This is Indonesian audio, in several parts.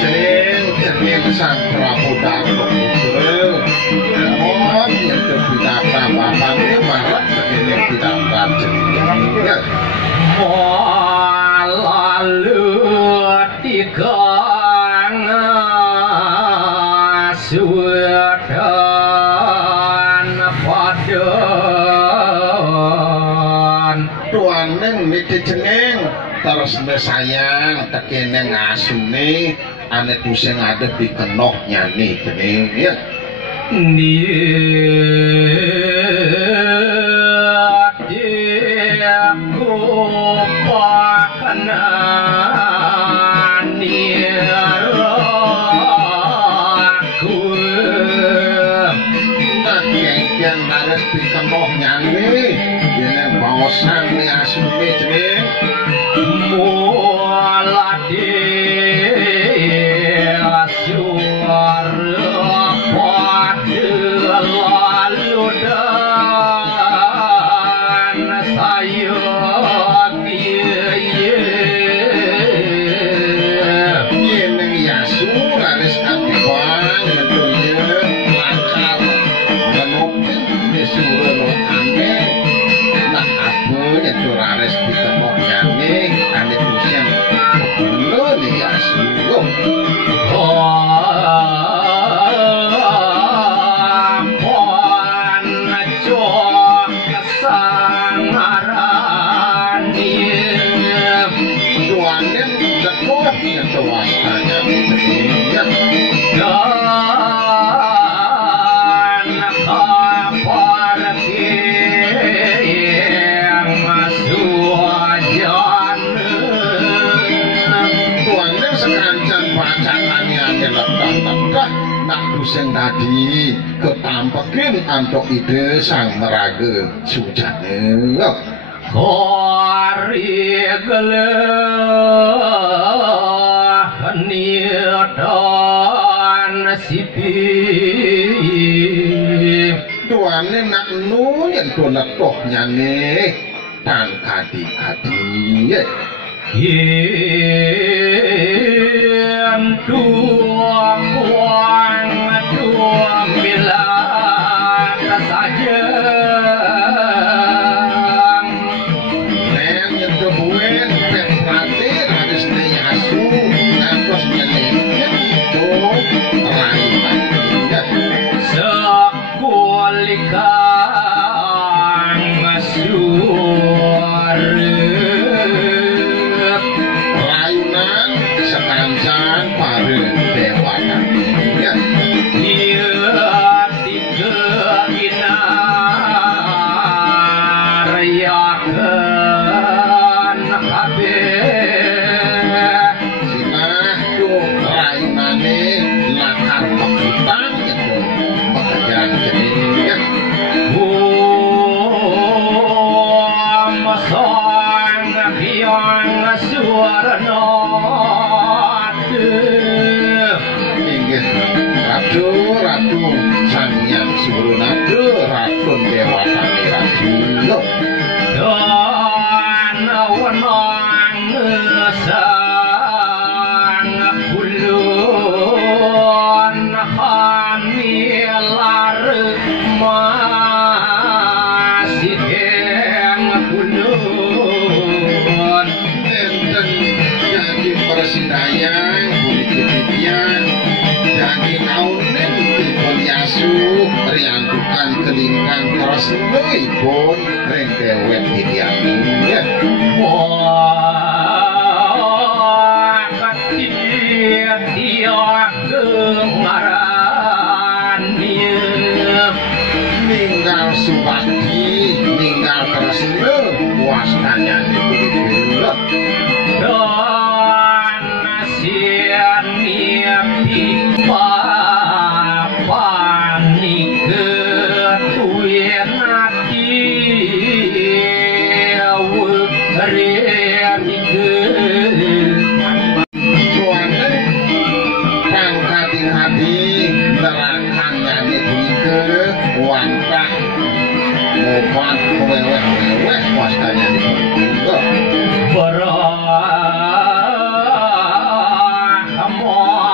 jeneng Sang Prabu Datuk mohon yang terbitata bapaknya barat jeneng ditata jenengnya lalu tigang sudan padan tuaneng niki jeneng terus sayang tekene ngasune ane tusing ngadep di kenok nyani jeneng ya aku pakanan aku yang harus di kenok nyani jeneng baosan ni asune jeneng mulade suara pada lalu dan saya yeneng yasu laris katiwan tentunya langkah menopin disuruh ane nak apa yang laris di kenok nyani ane tusian lo ni yasu sing tadi ketampekin antuk ide sang meraga sujane kori gelah niatan sipi tuane nak nu yen to letoh nyane tan kadi-kadi yen dua bila saja neng yang kebuin petrate harus asu ngatos nyelengnya itu raiman sekualikan masyurip rayunan sekancan pada dewa kami Ratu Sang Hyang Subrunada Ratun Dewa Tani Ratu dan wenang sang kulun hamilar masih kulun enten jadi persidayang kulit-kulitian jadi kaunen yasu riantukan kelingkang terus pun ring dewek didiaminya wah ketia gemarannya ninggal subakti ninggal terus puasanya dibuat dan nasian niati berah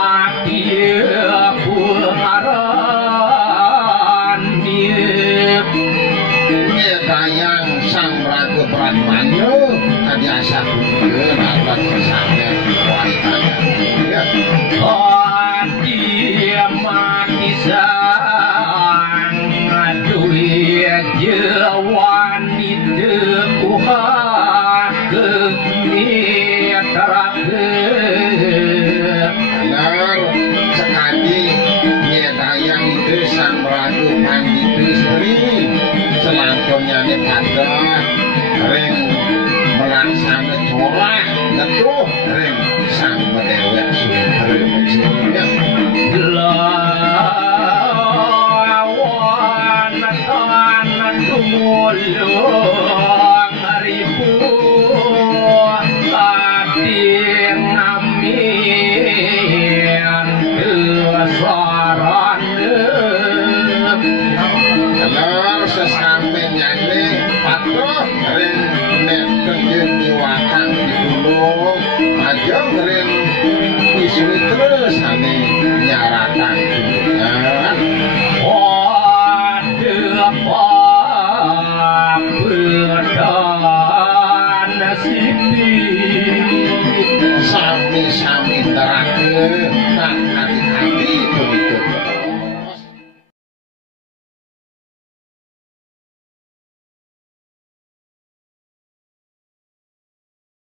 biasa bukan alat kesamnya kualitas ya dia makisan duit jewan itu kuha benar sekali nyedayang itu sang ragu pandit istri selangkonya ini pada ring melaksana corah netuh ring sang medewek sudah lawan tanah tumulung ribu ading amin kesaran benar sesampainya ini patuh ring nek kendir diwakang di gunung aja ring isui terus ane nyaratan dunia sami-sami nerake